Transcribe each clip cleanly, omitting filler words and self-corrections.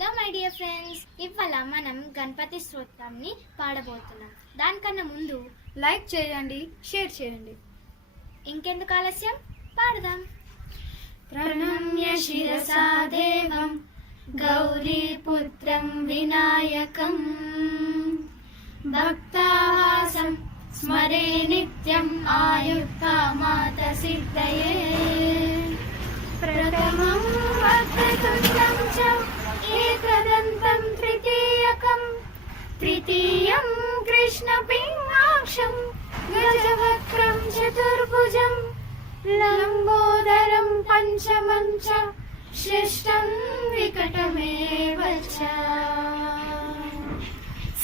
Hello my dear friends, ఇవాళ మనం గణపతి స్తోత్రాన్ని పాడబోతున్నాం. దానికన్నా ముందు లైక్ చేయండి, షేర్ చేయండి. ఇంకెందుకు ఆలస్యం, పాడదాం. ప్రణమ్య శిరసా దేవం గౌరీపుత్రం వినాయకం భక్తావాసం స్మరే నిత్యం ఆయుర్కామాత సిద్ధయే. ప్రథమం వక్రతుండం చ ఏకదంతం తృతీయం కృష్ణపింగాక్షం గజవక్రం చతుర్భుజం లంబోదరం పంచమం చ షష్టం వికటమేవ చ.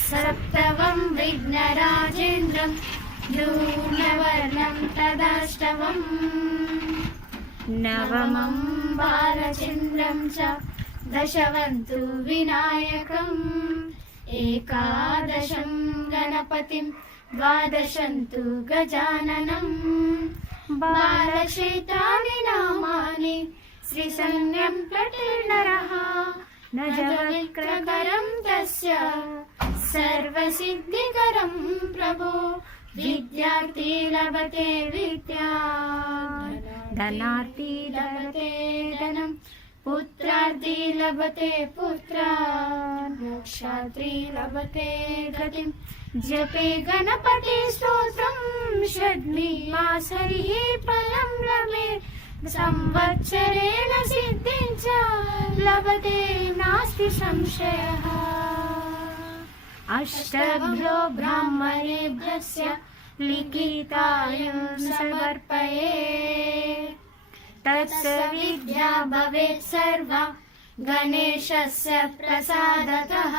సప్తమం విఘ్నరాజేంద్రం ధూమ్రవర్ణం తదాష్టమం నవమం బాలచంద్రం చ దశవంతు వినాయకం ఏకాదశం గణపతిం ద్వాదశంతు గజాననం బాలశైతాని నామాని శ్రీసంజ్ఞం ప్రతిర్నరః నజవక్రకరం తస్య సర్వసిద్ధికరం ప్రభో విద్యార్థి లభతే విద్యా ధనార్థి లభతే ధనం పుత్రార్థి లభతే పుత్రాన్ మోక్షార్థి లభతే గతిం. జపే గణపతి స్తోత్రం షడ్మిమాసరిః ఫలం లభే సంవత్సరేణ సిద్ధించ లభతే నాస్తి సంశయః. అష్టభ్యో బ్రాహ్మణేభ్యస్య లిఖితాయుం సమర్పయే తత్స విద్యా భవేత్ సర్వ గణేశస్య ప్రసాదతః.